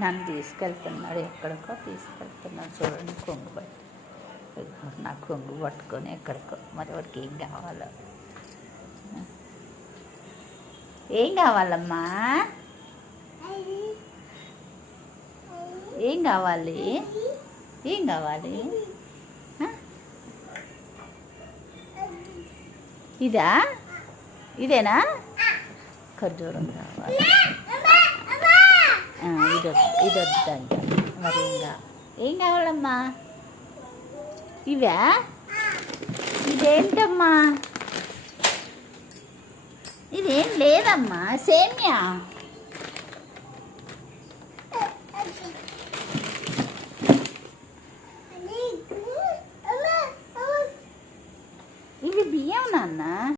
నన్ను తీసుకెళ్తున్నాడు ఎక్కడికో తీసుకెళ్తున్నాడు చూడండి కొంగు పట్టి నా కొంగు పట్టుకొని ఎక్కడికో. మరి వాడికి ఏం కావాలో? ఏం కావాలమ్మా? ఏం కావాలి? ఏం కావాలి? ఇదా? ఇదేనా? ఖర్జూరం కావాలి ఇది ఇది వద్దంట మరి ఏం కా ఏం కావాలమ్మా? ఇవా? ఇదేంటమ్మా? ఇదేం లేదమ్మా సేమ్యా? ఇవి బియ్యం నాన్న?